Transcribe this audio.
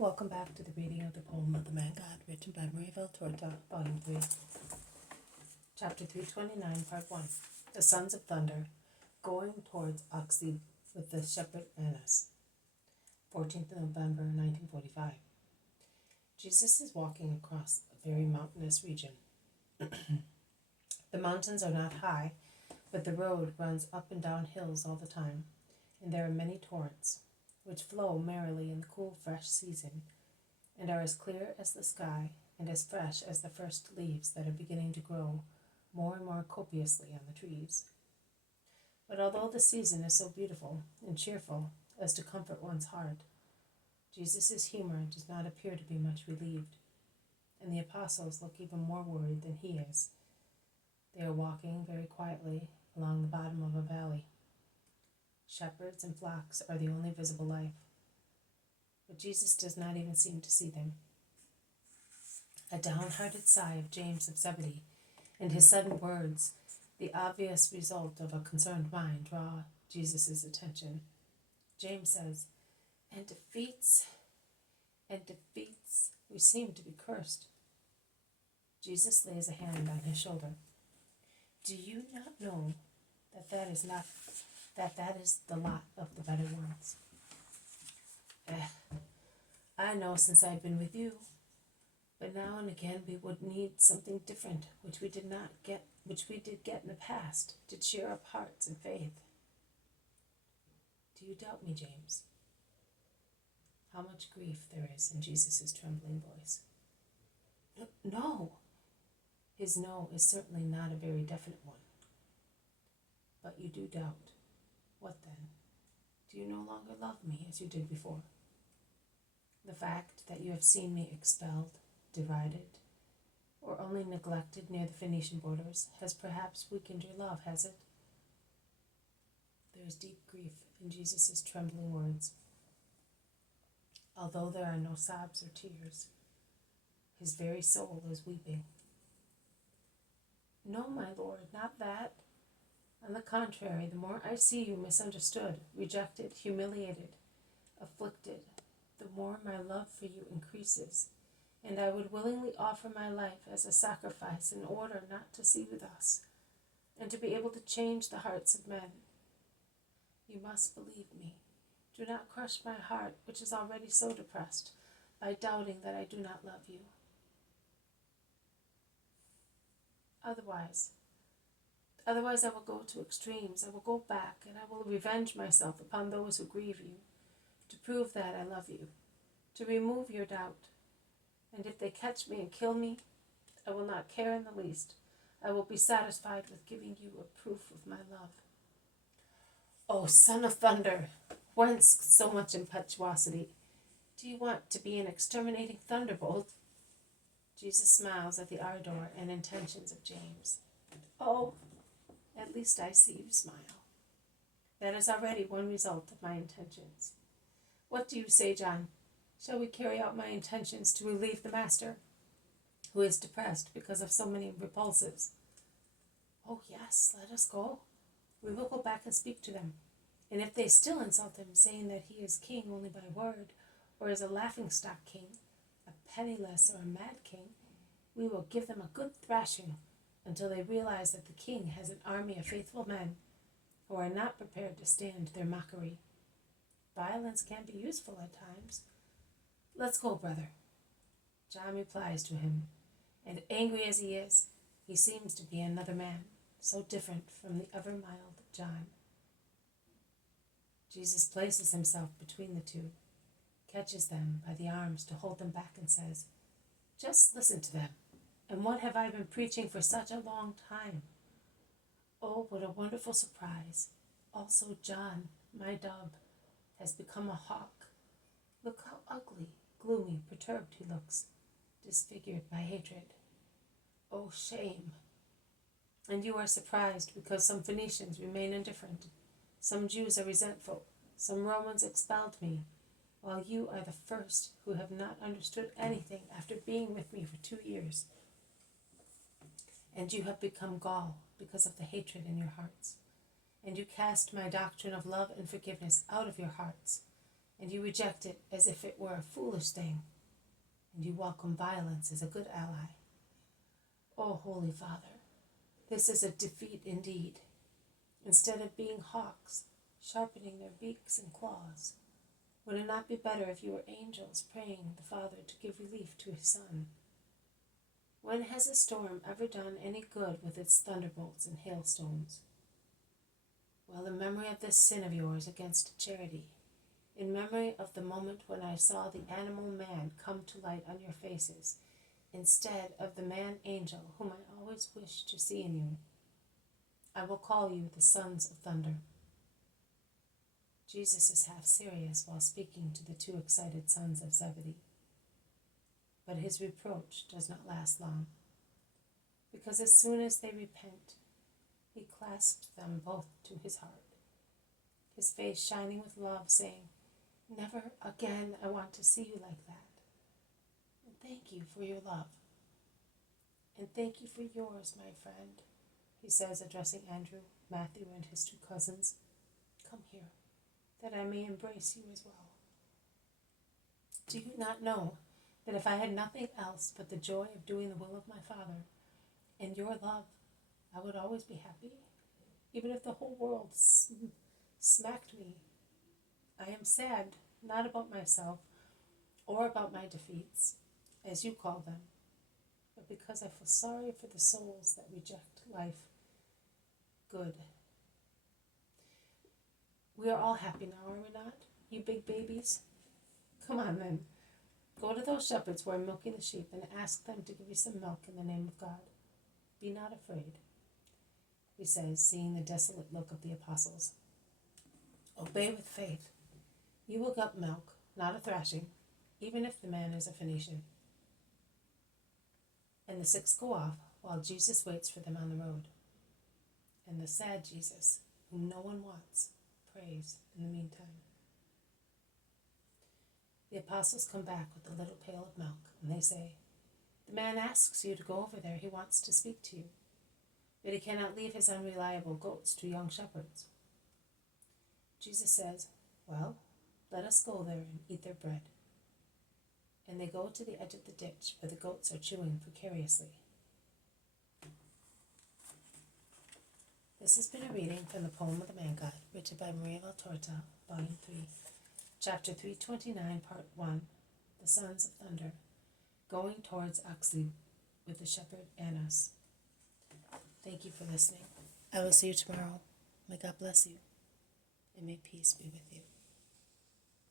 welcome back to the reading of the poem of the Man God, written by Marie Valtorta, Volume 3, Chapter 329, Part 1. The Sons of Thunder, going towards Achzib with the shepherd Annas. 14th November 1945. Jesus is walking across a very mountainous region. The mountains are not high, but the road runs up and down hills all the time, and there are many torrents, which flow merrily in the cool, fresh season, and are as clear as the sky and as fresh as the first leaves that are beginning to grow more and more copiously on the trees. But although the season is so beautiful and cheerful as to comfort one's heart, Jesus' humor does not appear to be much relieved, and the apostles look even more worried than he is. They are walking very quietly along the bottom of a valley. Shepherds and flocks are the only visible life, but Jesus does not even seem to see them. A downhearted sigh of James of Zebedee and his sudden words, the obvious result of a concerned mind, draw Jesus' attention. James says, and defeats, we seem to be cursed. Jesus lays a hand on his shoulder. Do you not know that is the lot of the better ones? I know since I've been with you, but now and again we would need something different, which we did get in the past, to cheer up hearts and faith. Do you doubt me, James? How much grief there is in Jesus' trembling voice. No. His no is certainly not a very definite one. But you do doubt. What then? Do you no longer love me as you did before? The fact that you have seen me expelled, derided, or only neglected near the Phoenician borders has perhaps weakened your love, has it? There is deep grief in Jesus' trembling words. Although there are no sobs or tears, his very soul is weeping. No, my Lord, not that. On the contrary, the more I see you misunderstood, rejected, humiliated, afflicted, the more my love for you increases, and I would willingly offer my life as a sacrifice in order not to see you thus, and to be able to change the hearts of men. You must believe me. Do not crush my heart, which is already so depressed, by doubting that I do not love you. Otherwise I will go to extremes. I will go back, and I will revenge myself upon those who grieve you, to prove that I love you, to remove your doubt. And if they catch me and kill me, I will not care in the least. I will be satisfied with giving you a proof of my love. O son of thunder, whence so much impetuosity? Do you want to be an exterminating thunderbolt? Jesus smiles at the ardor and intentions of James. Oh, at least I see you smile. That is already one result of my intentions. What do you say, John? Shall we carry out my intentions to relieve the master, who is depressed because of so many repulsives? Oh, yes, let us go. We will go back and speak to them. And if they still insult him, saying that he is king only by word, or is a laughingstock king, a penniless or a mad king, we will give them a good thrashing until they realize that the king has an army of faithful men who are not prepared to stand their mockery. Violence can be useful at times. Let's go, brother. John replies to him, and angry as he is, he seems to be another man, so different from the ever-mild John. Jesus places himself between the two, catches them by the arms to hold them back, and says, just listen to them. And what have I been preaching for such a long time? Oh, what a wonderful surprise. Also John, my dove, has become a hawk. Look how ugly, gloomy, perturbed he looks, disfigured by hatred. Oh, shame. And you are surprised because some Phoenicians remain indifferent. Some Jews are resentful. Some Romans expelled me, while you are the first who have not understood anything after being with me for 2 years. And you have become gall because of the hatred in your hearts. And you cast my doctrine of love and forgiveness out of your hearts, and you reject it as if it were a foolish thing, and you welcome violence as a good ally. Oh, Holy Father, this is a defeat indeed. Instead of being hawks, sharpening their beaks and claws, would it not be better if you were angels praying the Father to give relief to his Son? When has a storm ever done any good with its thunderbolts and hailstones? Well, in memory of this sin of yours against charity, in memory of the moment when I saw the animal man come to light on your faces, instead of the man-angel whom I always wished to see in you, I will call you the sons of thunder. Jesus is half serious while speaking to the two excited sons of Zebedee. But his reproach does not last long, because as soon as they repent, he clasps them both to his heart, his face shining with love, saying, "Never again I want to see you like that. And thank you for your love. And thank you for yours, my friend," he says, addressing Andrew, Matthew, and his two cousins. "Come here, that I may embrace you as well. Do you not know that if I had nothing else but the joy of doing the will of my Father and your love, I would always be happy, even if the whole world smacked me? I am sad, not about myself or about my defeats, as you call them, but because I feel sorry for the souls that reject life good. We are all happy now, are we not, you big babies? Come on then. Go to those shepherds who are milking the sheep and ask them to give you some milk in the name of God. Be not afraid," he says, seeing the desolate look of the apostles. "Obey with faith. You will get milk, not a thrashing, even if the man is a Phoenician." And the 6 go off while Jesus waits for them on the road. And the sad Jesus, whom no one wants, prays in the meantime. The apostles come back with a little pail of milk, and they say, "The man asks you to go over there. He wants to speak to you, but he cannot leave his unreliable goats to young shepherds." Jesus says, "Well, let us go there and eat their bread." And they go to the edge of the ditch where the goats are chewing precariously. This has been a reading from the poem of the Man God, written by Maria Valtorta, Volume 3, Chapter 329, Part 1, The Sons of Thunder, Going Towards Achzib, with the shepherd Annas. Thank you for listening. I will see you tomorrow. May God bless you, and may peace be with you.